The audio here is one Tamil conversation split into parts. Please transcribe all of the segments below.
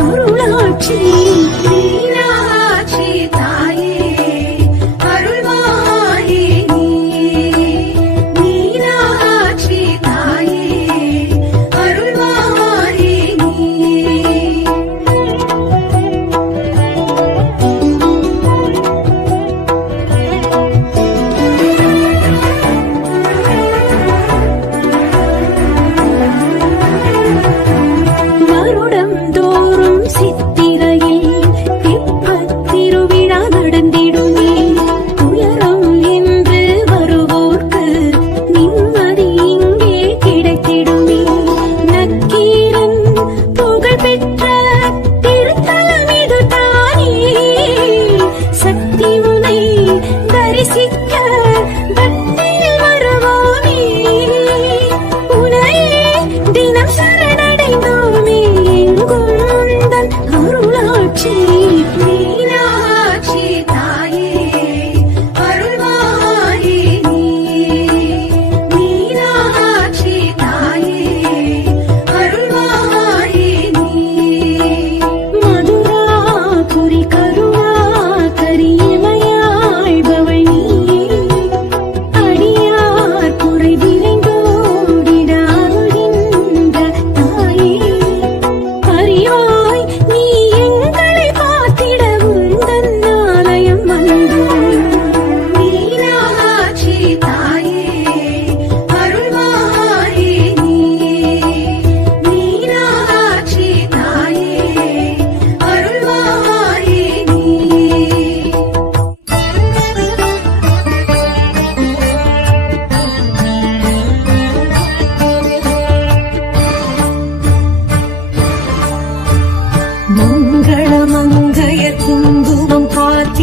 அருளாட்சி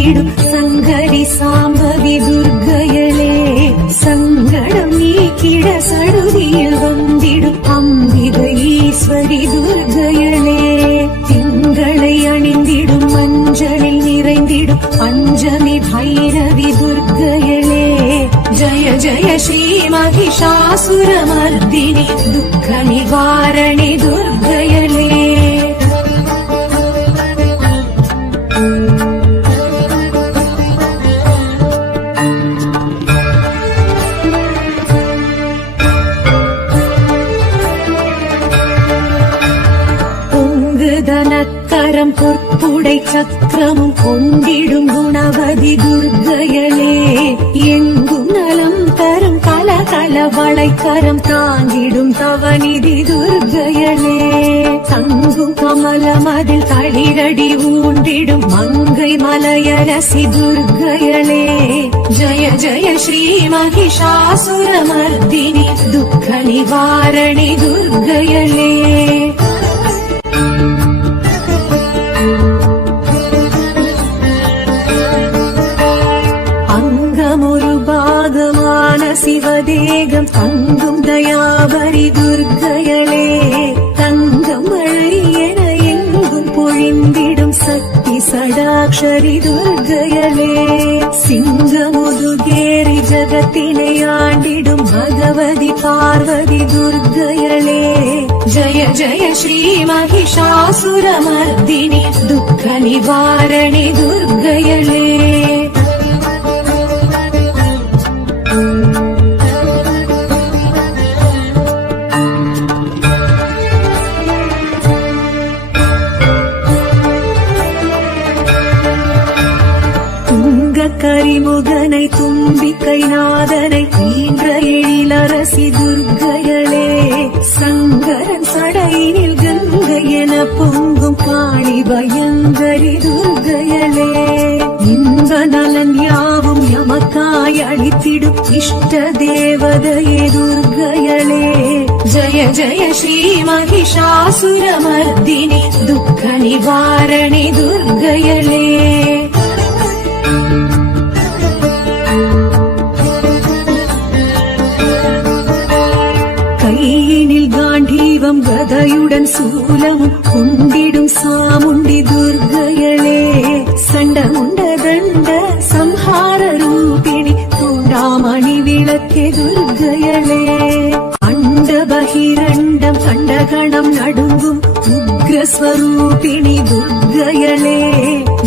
வந்திடும் சங்கரி சாம்பவி துர்க்கையளே, சங்கடம் நீக்கிட சடுதியில் வந்திடும் அம்பிகை ஈஸ்வரி துர்க்கையளே, திங்களை அணிந்திடும் மஞ்சளில் நிறைந்திடும் பஞ்சமி பைரவி துர்க்கையளே, ஜய ஜய ஸ்ரீ மகிஷாசுரமர்தினி துக்க நிவாரணி துர்க்கையளே. தனக்கரம் பொற்புடை சக்கரமும் கொண்டிடும் குணவதி துர்க்கையளே, எங்கும் நலம் தரும் கலகல வளைக்கரம் தாங்கிடும் தவநிதி துர்க்கையளே, தங்கும் கமலம் அதில் தளிரடி ஊன்றிடும் மங்கை மலையரசி துர்க்கையளே, ஜய ஜய ஸ்ரீ மகிஷாசுரமர்தினி துக்க நிவாரணி துர்க்கையளே. சிவதேகம் தங்கும் தயாபரி துர்க்கையளே, தங்கம் மழை என எங்கும் பொழிந்திடும் சக்தி சடாக்ஷரி துர்க்கையளே, சிங்கமுதுகேரி ஜகத்தினை ஆண்டிடும் பகவதி பார்வதி துர்க்கையளே, ஜய ஜய ஸ்ரீ மகிஷாசுரமர்தினி துக்க நிவாரணி துர்க்கையளே. கரிமுகனை தும்பிக்கை நாதனை ஈன்ற எழிலரசி துர்க்கையளே, சங்கரன் சடையினில் கங்கை என பொங்கும் காளி பயங்கரி துர்க்கையளே, இன்ப நலன் யாவும் எமக்காய் அளித்திடும் இஷ்ட தேவதையே துர்க்கையளே, ஜய ஜய ஸ்ரீ மகிஷாசுரமர்தினி துக்க நிவாரணி துர்க்கையளே. கையினில் காண்டீவம் கதையுடன் சூலமும் கொண்டிடும் சாமுண்டி துர்க்கையளே, சண்டமுண்ட தண்ட சம்ஹார ரூபிணி தூண்டாமணி விளக்கே துர்க்கையளே, அண்ட பகிரண்டம் கண்டகணம் நடுங்கும் உக்ரஸ்வரூபிணி துர்க்கையளே,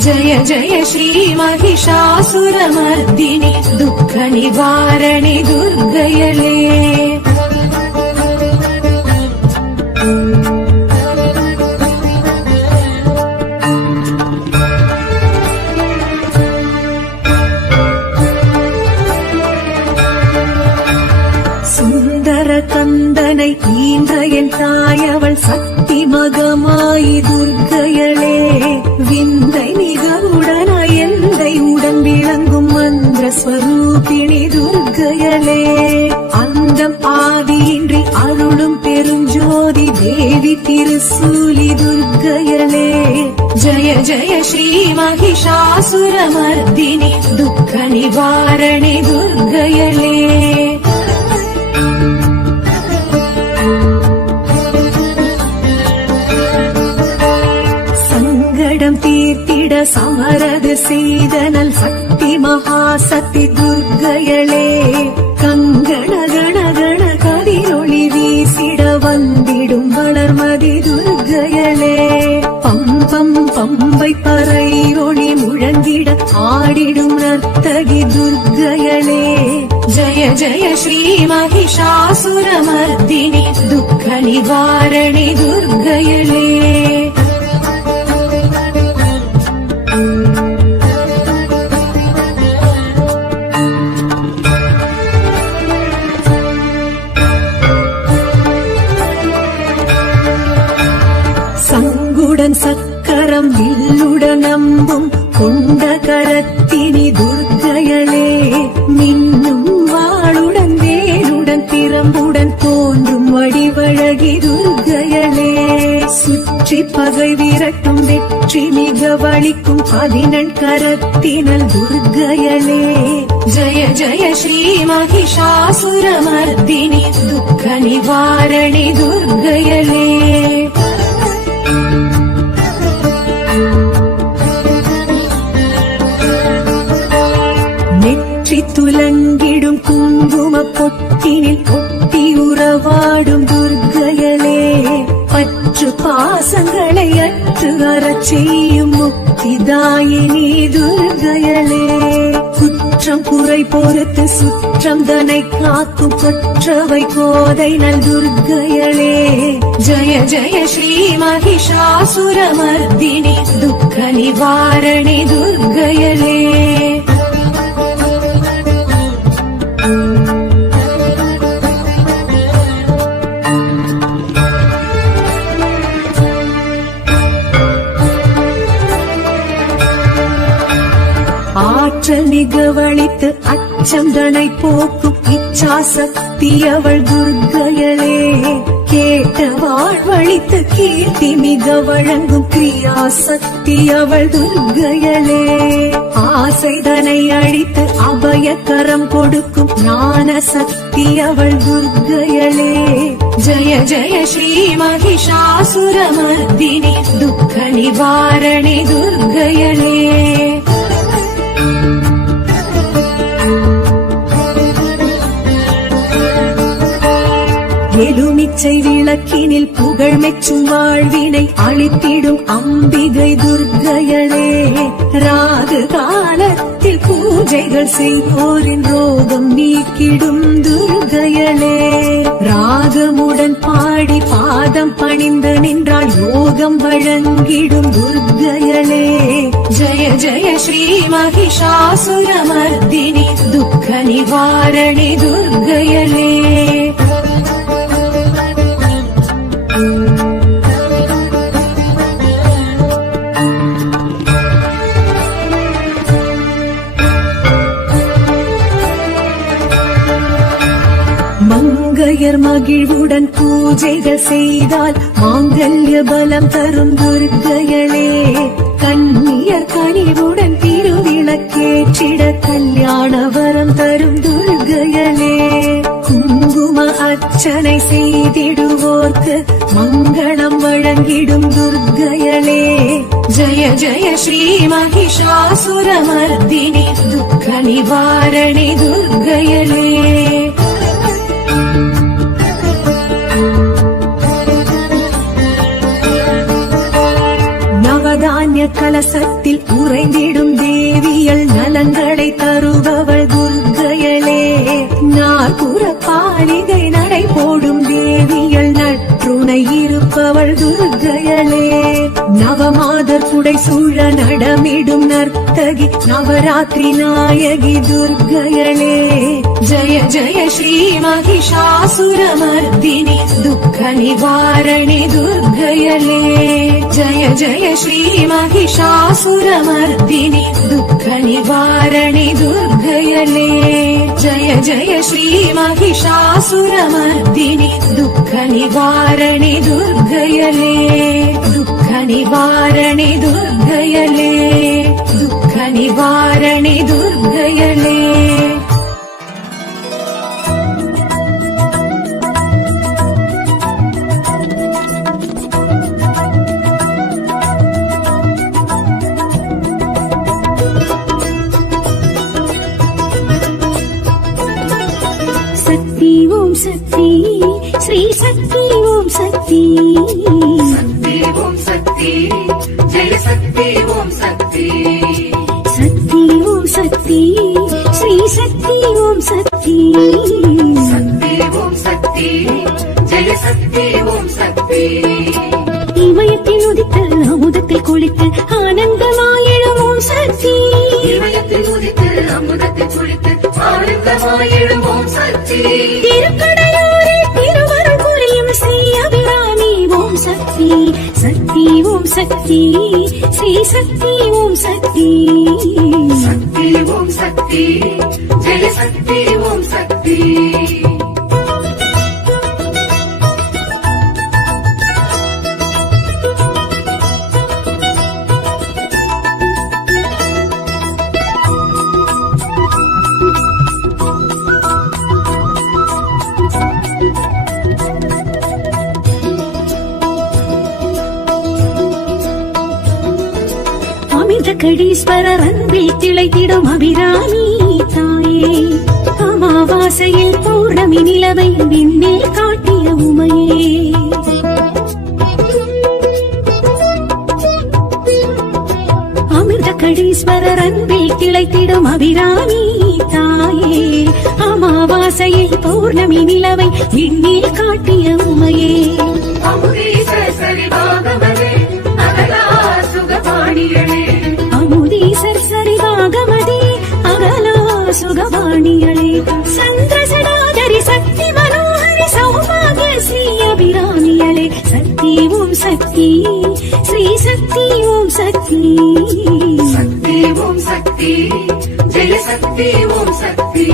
ஜய ஜய ஸ்ரீ மகிஷாசுரமர்தினி துக்க நிவாரணி துர்க்கையளே. சுந்தர கந்தனை ஈன்ற என் தாயவள் சக்தி மகமாயி துர்க்கையளே, விந்தை மிகவுடன எந்தை உடன் விளங்கும் மந்திர ஸ்வரூபிணி துர்க்கையளே, அந்தம் ஆதியின்றி அருளும் பெருஞ்சோதி தேவி திருசூலி துர்க்கையளே, ஜய ஜய ஸ்ரீ மகிஷாசுரமர்தினி துக்க நிவாரணி துர்க்கையளே. சங்கடம் தீர்த்திட சமரது செய்தனல் சக்தி மகாசக்தி துர்க்கையளே, கங்கண கண கண கதிரொளி வீசிட வந்திடும் வளர்மதி துர்க்கையளே, பம்பம் பம்பை பறை ஒளி முழங்கிட ஆடிடும் நர்த்தகி துர்க்கையளே, ஜய ஜய ஸ்ரீ மகிஷாசுரமர்தினி துக்க நிவாரணி துர்க்கையளே. சங்குடன் சக்கரம் வில்லுடன் நம்பும் கொண்ட கரத்தினி துர்க்கையளே, மின்னும் வாளுடன் வேலுடன் திறம்புடன் தோன்றும் வடிவழகி துர்க்கையளே, சுற்றி பகை விரட்டும் வெற்றி மிக வலிக்கும் 11 கரத்தினல் துர்க்கையளே ஜய ஜய ஸ்ரீ மகிஷாசுரமர்தினி துக்க நிவாரணி துர்க்கையளே நெற்றி துலங்கிடும் குங்கும பொட்டினில் ஒட்டி உறவாடும் துர்க்கையளே பற்று பாசங்களை அற்று அறச் செய்யும் முக்திதாயினி துர்க்கையளே குற்றம் குறை பொறுத்து சுற்றம் தனை காக்கும் கொற்றவை கோதை நல் துர்க்கையளே ஜய ஜய ஸ்ரீ மகிஷாசுரமர்தினி துக்க நிவாரணி துர்க்கையளே ஆற்றல் மிகவழித்து அச்சம் தனை போக்கும் இச்சாசக்தி அவள் துர்க்கையளே கேட்ட வாழ்வழித்து கீர்த்தி மிக வழங்கும் கிரியாசக்தி அவள் துர்க்கையளே ஆசைதனை அழித்து அபயக்கரம் கொடுக்கும் ஞான சக்தி அவள் துர்க்கையளே ஜய ஜய ஸ்ரீ மகிஷாசுரமர்தினி துக்க நிவாரணி துர்க்கையளே எலுமிச்சை விளக்கினில் புகழ் மெச்சும் வாழ்வினை அளித்திடும் அம்பிகை துர்க்கையளே ராகு காலத்தில் பூஜைகள் செய்வோரின் ரோகம் நீக்கிடும் துர்க்கையளே ராகமுடன் பாடி பாதம் பணிந்து நின்றால் யோகம் வழங்கிடும் துர்க்கையளே ஜய ஜய ஸ்ரீ மகிஷாசுரமர்தினி துக்க நிவாரணி துர்க்கையளே மங்கையர் மகிழ்வுடன் பூஜைகள் செய்தால் மாங்கல்ய பலம் தரும் துர்க்கையளே கன்னியர் கனிவுடன் திருவிளக்கேற்றிட கல்யாண வரம் தரும் துர்க்கையளே குங்கும அர்ச்சனை செய்திடுவோர்க்கு மங்களம் வழங்கிடும் துர்க்கையளே ஜய ஜய ஸ்ரீ மகிஷாசுரமர்தினி துக்க நிவாரணி துர்க்கையளே நவதானிய கலசத்தில் உறைந்திடும் தேவியல் நலங்களை தருபவள் துர்க்கையளே நாற்புற பாலிகை நடை போடும் தேவியல் நற்றுணை இருப்பவள் துர்க்கையளே நவமாதர் குடை சூழ நடமிடும் நர்த்தகி நவராத்திரி நாயகி துர்க்கையளே ஜய ஜய ஸ்ரீ மகிஷாசுரமர்தினி துக்க நிவாரணி துர்க்கையளே ஜய ஜய ஸ்ரீ மகிஷாசுரமர்தினி துக்க நிவாரணி துர்க்கையளே ஜய ஜய ஸ்ரீ மகிஷாசுரமர்தினி துக்க நிவாரணி துர்க்கையளே துக்க நிவாரணி துர்க்கையளே துக்க நிவாரணி துர்க்கையளே சக்தி ஓம் சக்தி ஸ்ரீ சக்தி ஓம் சக்தி சக்தி ஓம் சக்தி ஜெய சக்தி ஓம் சக்தி சக்தி ஓம் சக்தி ஸ்ரீ சக்தி ஓம் சக்தி சக்தி ஓம் சக்தி ஜெய சக்தி ஓம் சக்தி இமயத்தில் உதித்த அமுதத்தில் குளித்து ஆனந்தமாயிடும் ஓம் சக்தி இமயத்தில் உதித்து அமுதத்தில் குளித்து ஆனந்தமாயிடும் ஓம் சக்தி திருக்கடையூரில் திருவருள் புரியும் ஸ்ரீ அபிராமி ஓம் சக்தி சக்தி ஓம் சக்தி ஸ்ரீ சக்தி ஓம் சக்தி சக்தி ஓம் சக்தி ஜெய சக்தி ஓம் சக்தி அமிர்தகடீஸ்வரர் அன்பில் திளைத்திடும் அபிராமி தாயே அமாவாசையில் பௌர்ணமி நிலவை விண்ணில் காட்டிய உமையே அமிர்தகடீஸ்வரர் அன்பில் திளைத்திடும் அபிராமி தாயே அமாவாசையில் பௌர்ணமி நிலவை விண்ணில் காட்டிய உமையே அமுதீசர் சரிவாகமதே அகலா சுகபாணிகளே அமுதீசர் சரிவாகமதே அகலா சுகபாணிகளே சந்திரசடாதரி சக்தி மனோஹரி சௌபாகிய ஸ்ரீ அபிராமியளே சக்தி ஓம் சக்தி ஸ்ரீ சக்தி ஓம் சக்தி சக்தி ஓம் சக்தி ஜெய சக்தி ஓம் சக்தி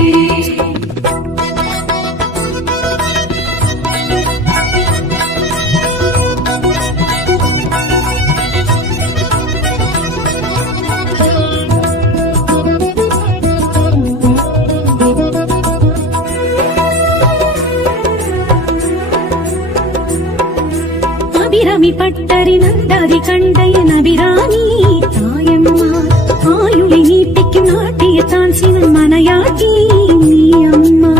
அபிராமி பட்டரி நந்தாதி கண்டையன் அபிராமி தாயம்மா ஆயுளை நீட்டிக்கும் நாட்டியத்தான் சிவன் மனையாட்டி நீ அம்மா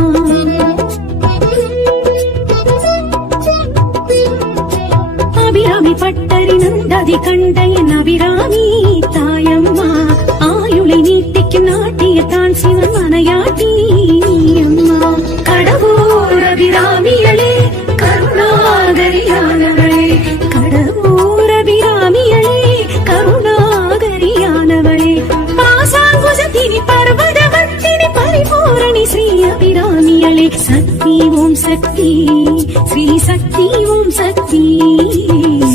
அபிராமி பட்டரி நந்தாதி கண்டையன் அபிராமி தாயம்மா ஆயுளை நீட்டிக்கும் நாட்டியத்தான் சிவன் மனையாட்டி நீ அம்மா கடவுள் அபிராமியளே கருணாகரியானவளே கடவுள் அபிராமியளே கருணாகரியானவளே பாசாங்குசத்தினி பர்வதவர்த்தினி பரிபூரணி ஸ்ரீ அபிராமியளே சக்தி ஓம் சக்தி ஸ்ரீ சக்தி ஓம் சக்தி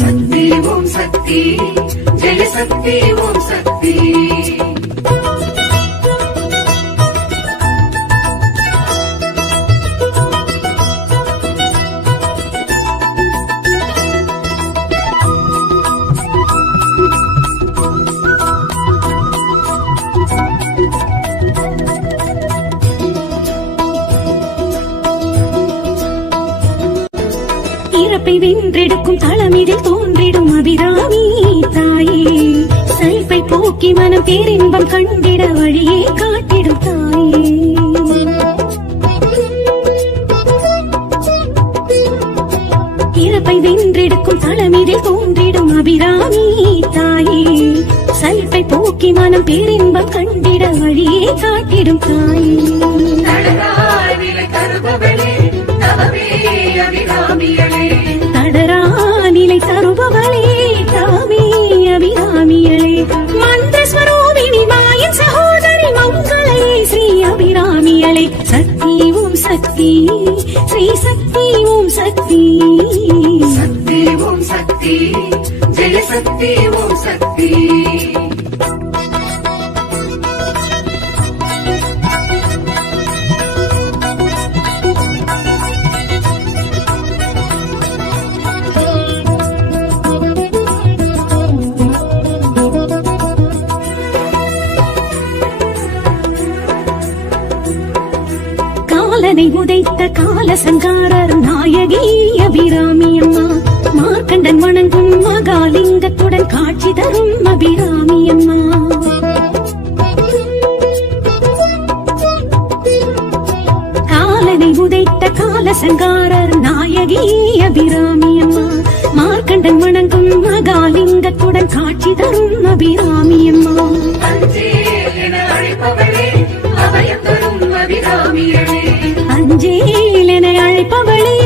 சக்தி ஓம் சக்தி ஜெய சக்தி ஓம் சக்தி இறப்பை வென்றெடுக்கும் தளமிதில் தோன்றிடும் அபிராமி தாயே சைப்பை போக்கி மனம் பேரின்பம் கண்டிட வழியே காட்டிடும் தாயே இறப்பை வென்றெடுக்கும் தளமிதில் தோன்றிடும் அபிராமி தாயே சைப்பை போக்கி மனம் பேரின்பம் கண்டிட வழியே காட்டிடும் தாயே தடராய் நிலை தருபவளே தவமே அபிராமியளே தடரா நிலை தருபவளே தாமே அபிராமியளே மந்திரஸ்வரூபிணி மாயின் சகோதரி மங்களே ஸ்ரீ அபிராமியளே சக்தி ஓம் சக்தி ஸ்ரீ சக்தி ஓம் சக்தி சக்தி ஓம் சக்தி ஜெய சக்தி ஓம் சக்தி காலனை உதைத்த காலசங்காரர் நாயகி அபிராமி அம்மா மார்க்கண்டன் வணங்கும் மகாலிங்கத்துடன் காட்சி தரும் அபிராமி அம்மா காலனை உதைத்த காலசங்காரர் நாயகி அபிராமி அம்மா மார்க்கண்டன் வணங்கும் மகாலிங்கத்துடன் காட்சி தரும் அபிராமி அம்மா அஞ்சேல் என அழைப்பவளே அபயம் தரும் அபிராமியளே அஞ்சேல் என அழைப்பவளே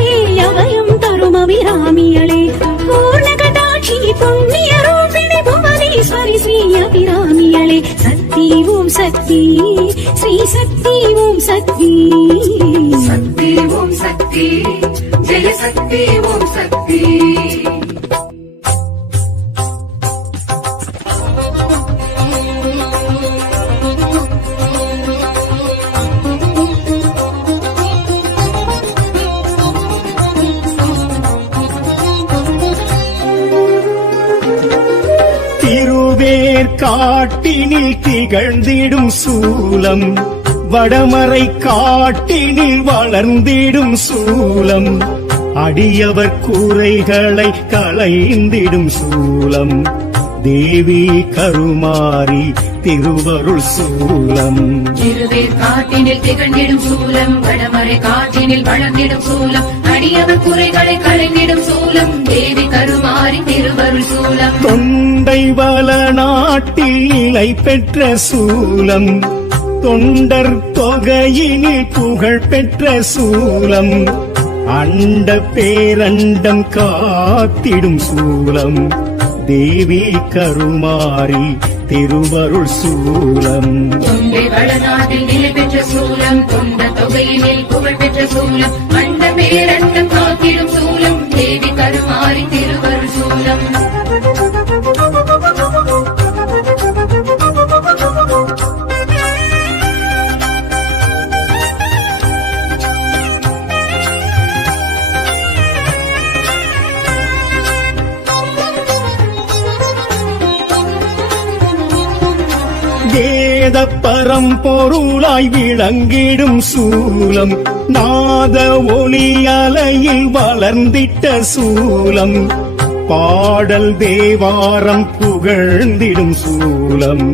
அபயம் தரும் அபிராமியளே பூர்ணகடாட்சி புண்ணிய ரூபிணி புவனேஸ்வரி ஸ்ரீ அபிராமியளே சக்தி ஓம் சக்தி ஸ்ரீ சக்தி ஓம் சக்தி சக்தி ஓம் சக்தி ஜெய சக்தி ஓம் சக்தி காட்டினில் திகழ்ந்திடும் சூலம் வடமறை காட்டினில் வளர்ந்திடும் சூலம் அடியவர் கூரைகளை களைந்திடும் சூலம் தேவி கருமாரி திருவருள் சூலம். திருவேற் காட்டினில் திகழ்ந்திடும் சூலம், வடமறை காற்றினில் வளர்ந்திடும் சூலம், அடியவர் குறைகளை களைந்திடும் சூலம், தேவி கருமாரி திருவருள் சூலம். தொண்டை வள நாட்டில் நிலை பெற்ற சூலம், தொண்டர் தொகையினில் புகழ் பெற்ற சூலம், அண்ட பேரண்டம் காத்திடும் சூலம், தேவி கருமாரி திருவருள் சூலம். தொண்டை வளநாட்டில் நிலை பெற்ற சூலம், தொண்ட தொகையினில் புகழ் பெற்ற சூலம், அண்ட பேரண்டம் காத்திடும் சூலம், தேவி கருமாரி திருவருள் சூலம். வேத பரம்பொருளாய் விளங்கிடும் சூலம், நாத ஒளி அலையில் வளர்ந்திட்ட சூலம், பாடல் தேவாரம் புகழ்ந்திடும் சூலம்,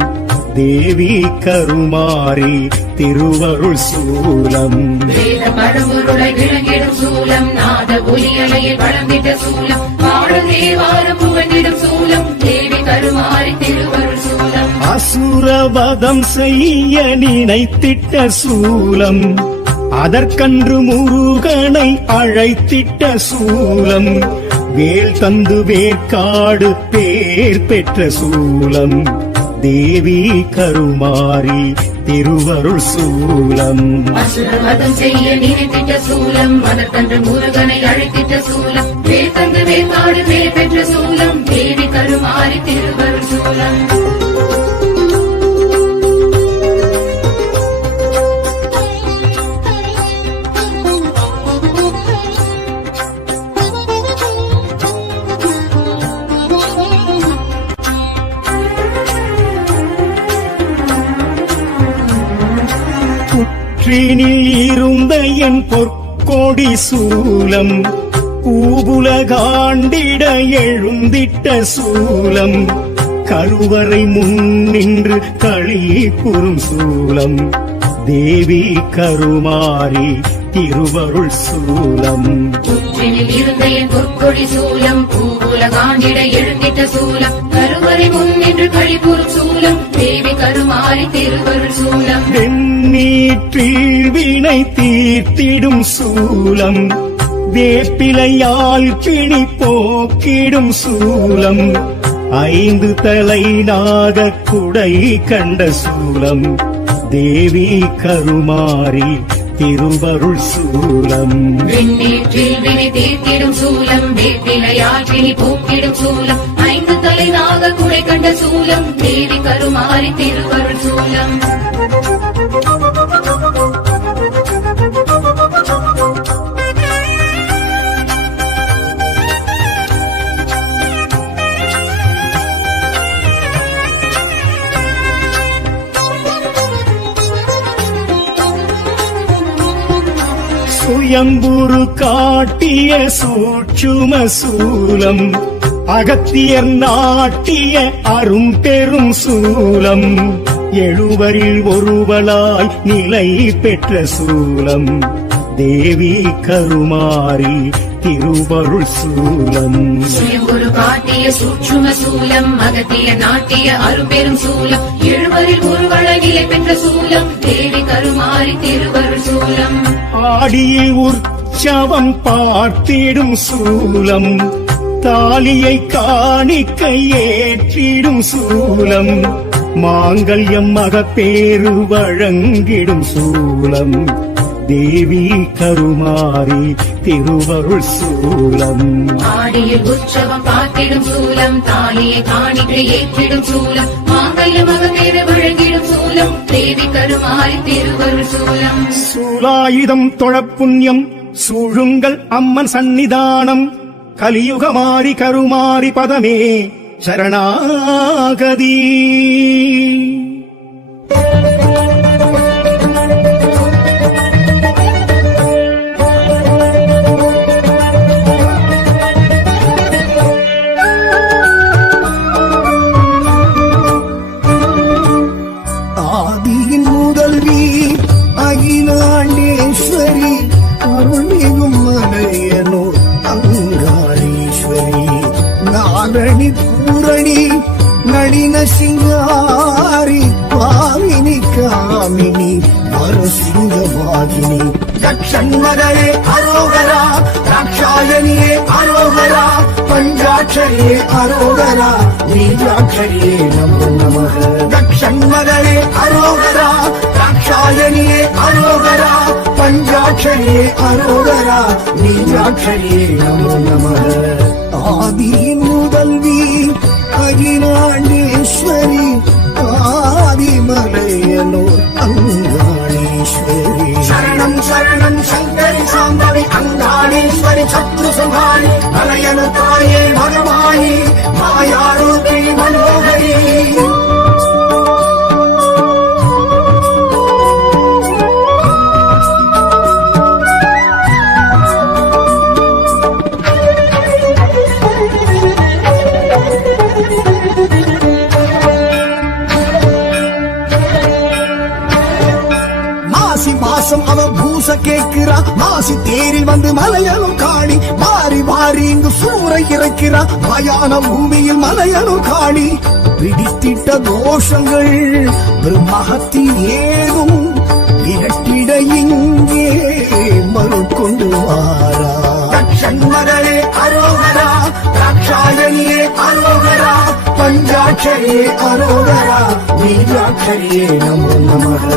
தேவி கருமாரி திருவருள் சூலம். வேத பரம்பொருளாய் விளங்கிடும் சூலம், நாத ஒலி அலையில் வளர்ந்திட்ட சூலம், பாடல் தேவாரம் புகழ்ந்திடும் சூலம், தேவி கருமாரி திருவருள் சூலம். அசுரவதம் செய்ய நினைத்திட்ட சூலம், அதற்கன்று முருகனை அழைத்திட்ட சூலம், வேல் தந்து வேற்காடு பேர் பெற்ற சூலம், தேவி கருமாரி திருவருள் சூலம். அசுரவதம் செய்ய நினைத்திட்ட சூலம், அதற்கன்று முருகனை அழைத்திட்ட சூலம், வேல் தந்து வேற்காடு பேர் பெற்ற சூலம், தேவி கருமாரி திருவருள் சூலம். புற்றினில் இருந்த என் பொற்கொடி சூலம், பூவுலகாண்டிட எழுந்திட்ட சூலம், கருவறை முன்னின்று களிப்புறும் சூலம், தேவி கருமாரி திருவருள் சூலம். புற்றினில் இருந்த என் பொற்கொடி சூலம், பூவுலகாண்டிட எழுந்திட்ட சூலம், கருவறை முன்னின்று கழிப்புறும் சூலம், தேவி கருமாரி திருவருள் சூலம். வெண்ணீற்றில் வினை தீர்த்திடும் சூலம், வேப்பிலையால் பிணி போக்கிடும் சூலம், 5 தலை நாக குடை கண்ட சூலம், தேவி கருமாரி திருவருள் சூலம். வெண்ணீற்றில் வினை தீர்த்திடும் சூலம், வேப்பிலையால் பிணி போக்கிடும் சூலம், 5 தலை நாக குடை கண்ட சூலம், தேவி கருமாரி திருவருள் சூலம். சுயம்புரு காட்டிய சூட்சும சூலம், அகத்தியர் நாட்டிய அரும் பெரும் சூலம், 70 ஒருவளாய் நிலை பெற்ற சூலம், தேவி கருமாரி திருவருள் சூலம். சுயம்புரு காட்டிய சூட்சும சூலம், அகத்திய நாட்டிய அரும்பெரும் சூலம், 70 ஒருவளாய் நிலை பெற்ற சூலம், தேவி கருமாரி திருவருள் சூலம். ஆடியில் உற்சவம் பார்த்திடும் சூலம், தாலியை காணிக்கை ஏற்றிடும் சூலம், மாங்கல்யம் மகப்பேறு வழங்கிடும் சூலம், தேவி கருமாரி திருவருள் சூலம். ஆடியில் உற்சவம் பார்த்திடும் சூலம், தாலியை காணிக்கை ஏற்றிடும் சூலம், மாங்கல்யம் மகப்பேறு வழங்கிடும் சூலம், தேவி கருமாரி திருவருள் சூலம். சூலாயுதம் தொழப்புண்ணியம் சூழுங்கள் அம்மன் சந்நிதானம், கலியுகமாரி கருமாரி பதமே சரணாகதி. தரணி பூரணி நளின சிங்காரி பாவினி காமினி வரசிங்கவாகினி தட்சண்மகளே அரோகரா ராட்சாயணியே அரோகரா பஞ்சாட்சரியே அரோகரா நீஜாட்சரியே நமோ நமः தட்சண்மகளே அரோகரா ராட்சாயணியே அரோகரா பஞ்சாட்சரியே அரோகரா நீஜாட்சரியே நமோ நமः ஆதியின் முதல்வி அகிலாண்டேஸ்வரி ஆதிமலையனூர் அங்காளேஸ்வரி சரணம் சரணம் சங்கரி சாம்பவி அங்காளேஸ்வரி சத்ரு சுகாரி மலையனு தாயே பகவானி மாயாரூபி மனோகரி மாசம் அவ பூச கேட்கிறா மாசி தேரில் வந்து மலையனும் காணி மாறி மாறி இங்கு சூறை இறக்கிறா மயான பூமியில் மலையனும் காணி பிடித்திட்ட தோஷங்கள் பிரம்மஹத்தி ஏதும் இரட்டிட இங்கே மறுக்கொண்டு வாரா தட்சண்மகளே அரோகரா ராட்சாயணியே அரோகரா பஞ்சாட்சரியே அரோகரா நீஜாட்சரியே நமோ நமः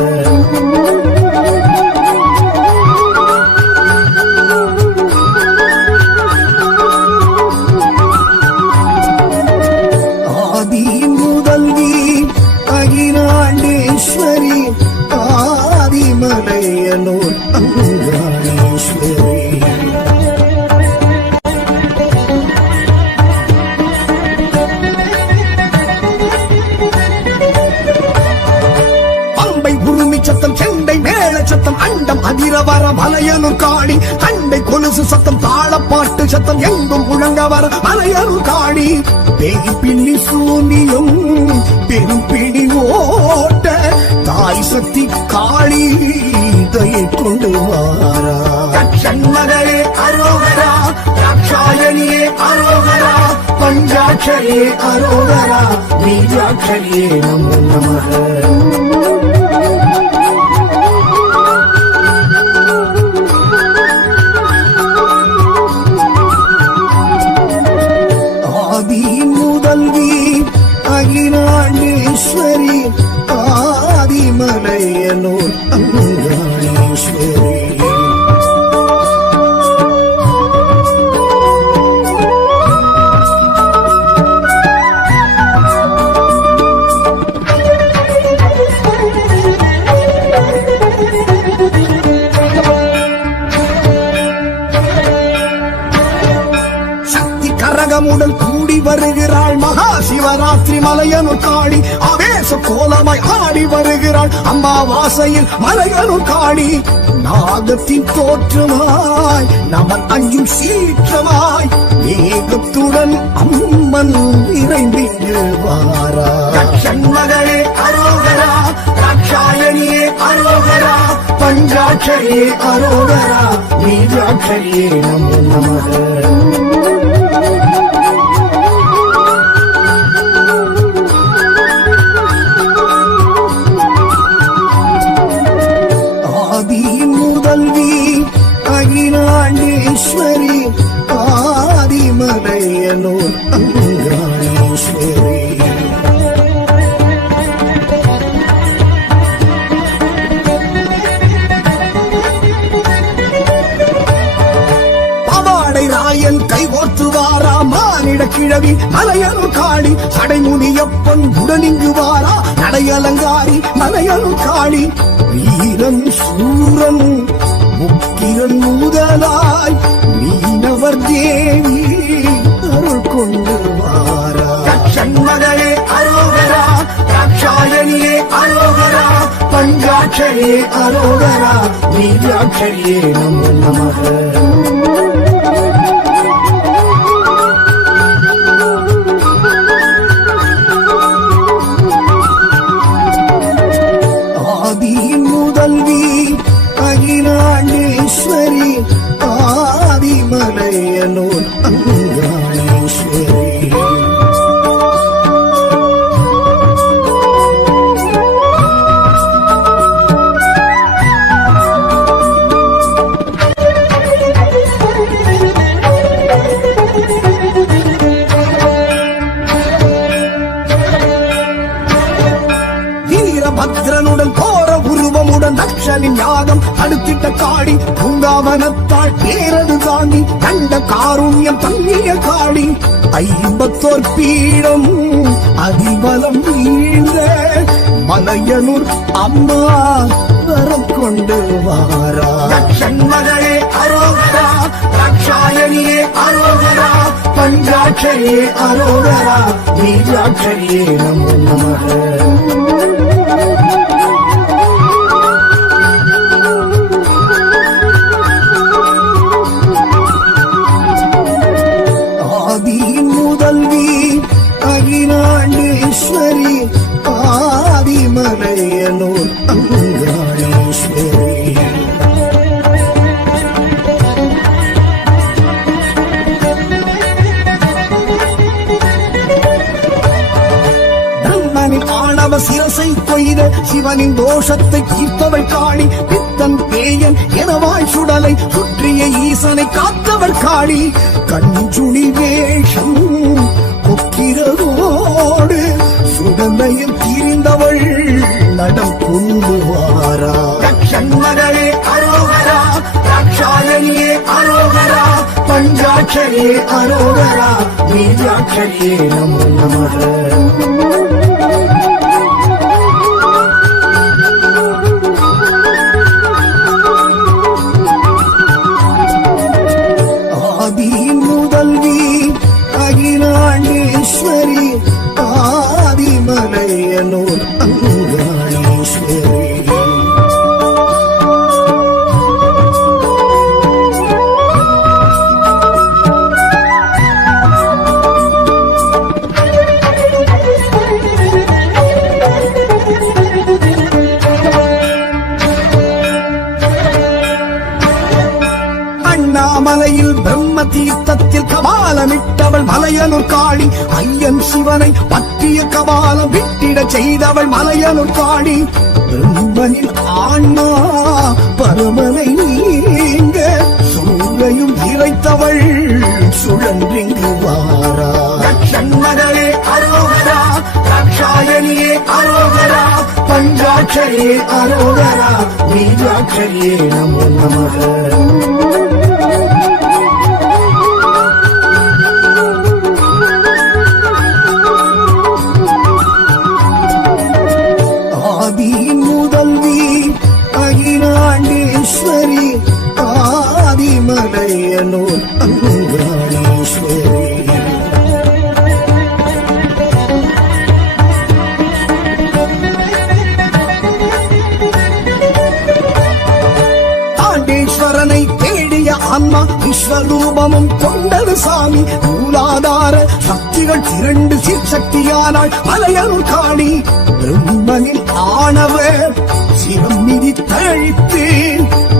அகிலாண்டேஸ்வரி ஆதிமலையனூர் அங்காளேஸ்வரி பம்பை உருமி சத்தம் செண்டை மேள சத்தம் அண்டம் அதிரவர மலையனூர் காணி கண்டை கொலுசு சத்தம் தாளப்பாட்டு சத்தம் எங்கும் முழங்க வர மலையனூர் காணி பேய் பின்னி சூனியும் பெரும் பிடி ஓட்ட தாய் சக்தி காளி தயை கொண்டு வாரா தட்சண்மகளே அரோகரா ராட்சாயணியே அரோகரா பஞ்சாட்சரியே அரோகரா நீஜாட்சரியே நமோ நமः அகிலாண்டேஸ்வரி ஆதிமலையனூர் அங்காளேஸ்வரி கரகமுடன் கூடி வருகிறாள் மகா சிவராத்திரி மலையனூர் காளி ஆவேச கோலமாய் ஆடி வருகிறாள் அம்மாவாசையில் மலையனூர் காளி நாகத்தின் தோற்றமாய் நமன் அஞ்சும் சீற்றமாய் ஏகத்துடன் அம்மன் நிறைந்திங்கு வாரா தட்சண்மகளே அரோகரா ராட்சாயணியே அரோகரா பஞ்சாட்சரியே அரோகரா நீஜாட்சரியே நமோ நமः அகிலாண்டேஸ்வரி ஆதிமலையனூர் அங்காளேஸ்வரி பவாடை ராயன் கைகோர்த்துவாரா மானிட கிழவி மலையனூர் காளி சடைமுனியப்பன் உடனிங்கு வாரா நடையலங்காரி மலையனூர் காளி வீரன் சூரன் முக்கிரன் முதலாய் மீனவர் தேவி அருள் கொண்டு வாரா தட்சண்மகளே அரோகரா ராட்சாயணியே அரோகரா பஞ்சாட்சரியே அரோகரா நீஜாட்சரியே நமோ நமः ஆதியின் முதல்வி அகிலாண்டேஸ்வரி ஆதிமலையனூர் அங்காளேஸ்வரி ஈசனின் யாகம் அடுத்திட்ட காளி பூங்காவனத்தாள் பேரது தாண்டி கண்ட காருண்யம் தங்கிய காளி 54 பீடம் அதிபலம் வீழ்ந்த மலையனூர் அம்மா வரம் கொண்டு வாரா மகளே அரோகரா ரக்ஷாயணியே அரோகரா பஞ்சாட்சரியே அரோகரா நீஜாட்சரியே நமோ நமக அகிலாண்டேஸ்வரி ஆதிமலையனூர் அங்காளேஸ்வரி பிரம்மனின் ஆணவ சிரசை கொய்த சிவனின் தோஷத்தை தீர்த்தவள் காளி பித்தன் பேயன் எனவாய் சுடலை சுற்றிய ஈசனை காத்தவள் காளி கஞ்சுளி வேஷம் கொக்கிறதோடு சுடலையில் தீர்ந்தவள் நடம் கொண்டு வாரா மகளே அரோகரா ரக்ஷாயணியே அரோகரா பஞ்சாட்சரியே அரோகரா நீஜாட்சரியே நமோ நமக அகிலாண்டேஸ்வரி ஆதிமலையனூர் அங்காளேஸ்வரி அண்ணாமலையில் பிரம்ம தீர்த்தத்தில் கபாலமிட்டவள் மலையனூர் காளி ஐயன் சிவனை பற்றிய கபாலம் விட்டிட செய்தவள் மலையனூர் காளி பிரம்மனின் ஆன்மா பரமனை நீங்க சூரையும் இறைத்தவள் சுழன்றிங்கு வாரா மகளே அரோகரா ரக்ஷாயணியே அரோகரா பஞ்சாட்சரியே அரோகரா நீஜாட்சரியே நமோ நமக அகிலாண்டேஸ்வரி ஆதிமலையனூர் அங்காளேஸ்வரி தாண்டேஸ்வரனை தேடிய ஆன்மா விஸ்வரூபமும் கொண்டது சாமி மூலாதார சக்திகள் 2 சீர்சக்தியானாள் மலையனூர் காளி பிரம்மனின் ஆணவர் சிவம் மிதி தழித்து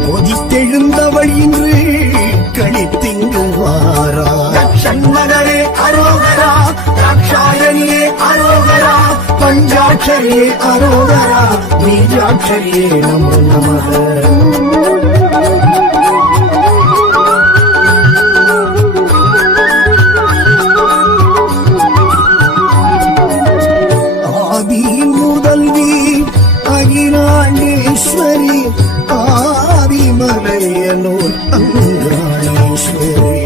கொதித்தெழுந்தவள் இன்று கழித்திங்கு வாரா மகளே அரோகரா ரக்ஷாயணியே அரோகரா பஞ்சாட்சரியே அரோகரா நீஜாட்சரியே நமோ நமக அகிலாண்டேஸ்வரி ஆதிமலையனூர் அங்காளேஸ்வரி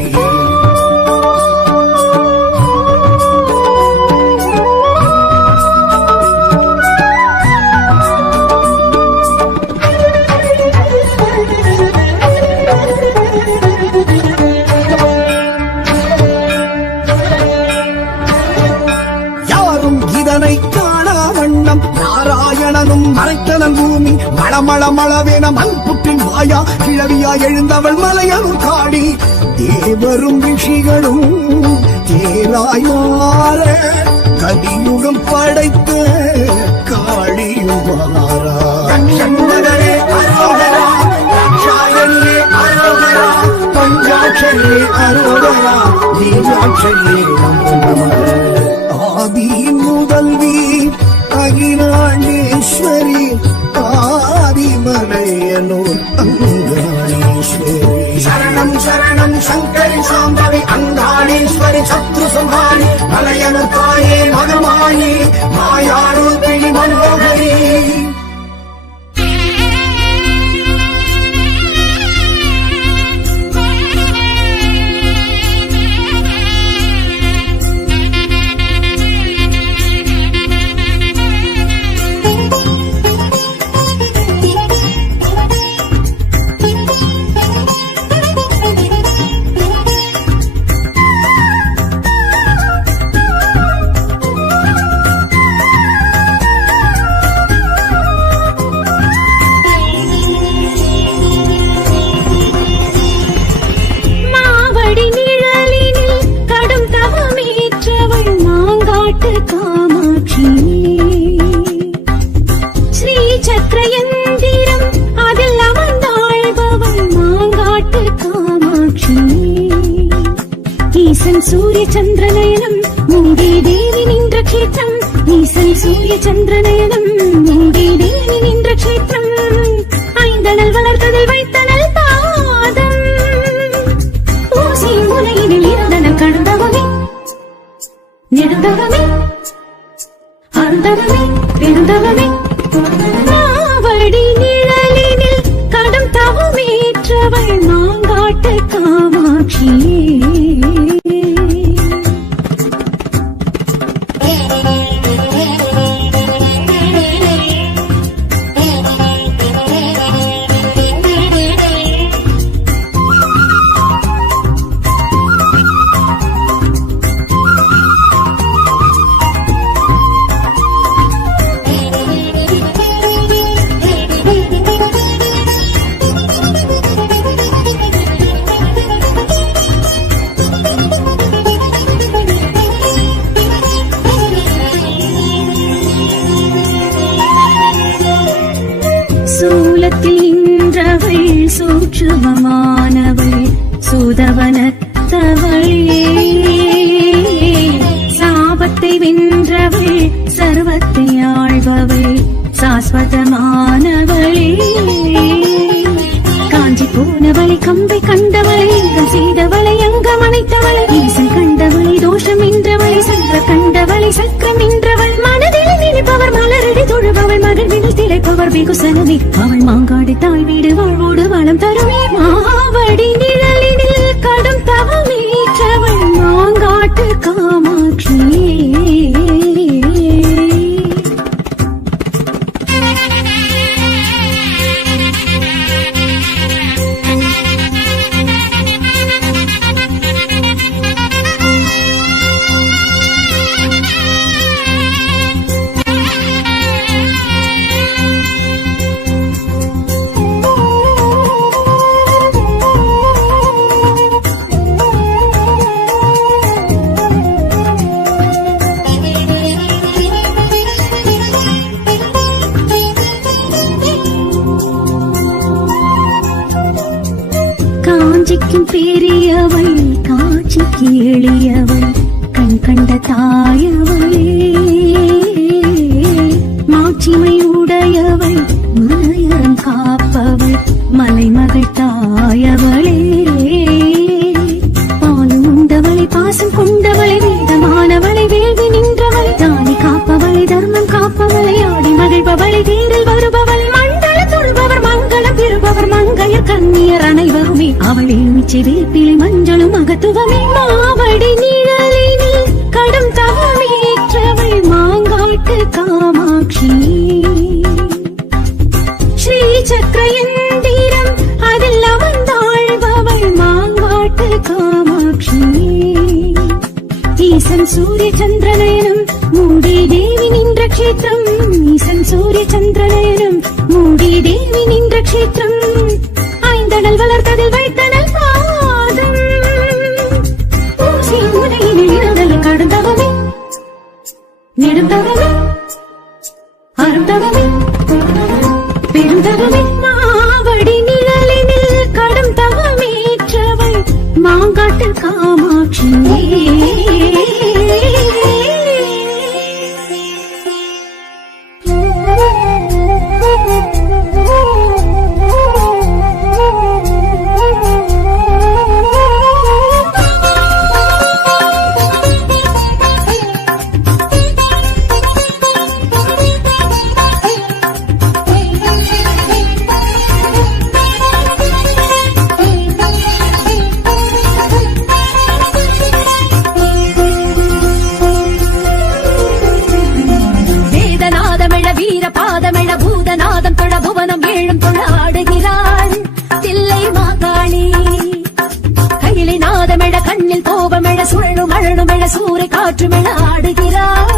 யாரும் இதனை காணா வண்ணம் நாராயணனும் மறைத்தனன் பூமி மளமளமளவேன மண் புற்றின் வாயா கிழவியா எழுந்தவள் மலையனூர் காளி தேவரும் ரிஷிகளும் தேராய் மாற கலியுகம் படைத்த காளியும் வாரா மகளே அரோகரா ரக்ஷாயணியே அரோகரா பஞ்சாட்சரியே அரோகரா நீஜாட்சரியே நமோ நமக ஆதியின் முதல்வி அகிலாண்டேஸ்வரி ஆதிமலையனூர் அங்காளேஸ்வரி சரணம் சரணம் சங்கரி சாம்பவி அங்காளேஸ்வரி சத்ரு சம்ஹாரி மலையனூர் தாயே மகமாயி மாயாரூபிணி மனோகரி மாங்காட்டு காமாட்சி ஸ்ரீ சக்கரயந்திரம் அதில் அமர்ந்தாழ்பவள் மாங்காட்டு காமாட்சி ஈசன் சூரிய சந்திரநயனம் மூடி தேவி நின்ற கஷேத்திரம் ஈசன் சூரிய சந்திரநயனம் மூடி தேவி நின்ற கஷேத்திரம் ஐந்தனல் வளர்த்ததில் வைத்தனல் பாதம் ஊசி முனையினில் இருந்தனல் கடந்தவமே நெடுந்தவமே அருந்தவமே பெருந்தவமே நாவடி நிழலினில் கடும் தவமேற்றவள் மாங்காட்டு காமாட்சி சூலத்தில் நின்றவள் சூட்சுமமானவள் சுதவனத்தவளே சாபத்தை வென்றவள் சர்வத்தை ஆழ்பவள் சாஸ்வதமானவளே காஞ்சி போனவளை கம்பை கண்டவளை செய்தவளை அங்கம் அணைத்தவளை ஈசன் கண்டவளை தோஷம் என்றவளை சந்திர கண்டவளை சக்கரம் என்றவள் மனதில் நினைப்பவர் மலரடி தொழுபவள் மகிழ்வில் திளைப்பவர் வெகுசனமே அவள் மாங்காடு தாய் வீடு வாழ்வோடு வளம் தருமே மாவடி நிழலினில் கடும் தவமேற்றவள் மாங்காட்டு காமாட்சி காஞ்சிக்கும் பெரியவள் காட்சிக்கு எளியவள் கண் கண்ட தாயவளே மாட்சிமை உடையவள் மலையம் காப்பவள் மலைமகள் தாயவளே பாலும் உண்டவளை பாசம் கொண்டவளை வேதமானவளை வேள்வி நின்றவளை தானி காப்பவளை தர்மம் காப்பவளை ஆடி மகிழ்பவளை தேரில் வருபவள் மண்டல தொழுபவர் மங்களம் பெறுபவர் மங்கையர் கண்ணியர் அனைவருமே அவள் எலுமிச்சை வேப்பிலை மஞ்சளும் மகத்துவமே மாவடி நிழலினில் கடும் தவமேற்றவள் மாங்காட்டு காமாட்சி ஸ்ரீ சக்கரயந்திரம் அதில் அமர்ந்தாழ்பவள் மாங்காட்டு காமாட்சி ஈசன் சூரிய சந்திரநயனம் மூடி தேவி நின்ற கஷேத்திரம் ஈசன் சூரிய சந்திரநயனம் மூடி தேவி நின்ற கஷேத்திரம் ஐந்தனல் வளர்த்ததில் வைத்தனல் பாதம் ஊசி முனையினில் இருந்தல் கடந்தவமே நெடுந்தவமே அருந்தவமே பெருந்தவமே மாவடி நிழலினில் கடும் தவமேற்றவள் மாங்காட்டு காமாட்சி சூறை காற்று மெள ஆடுகிறார்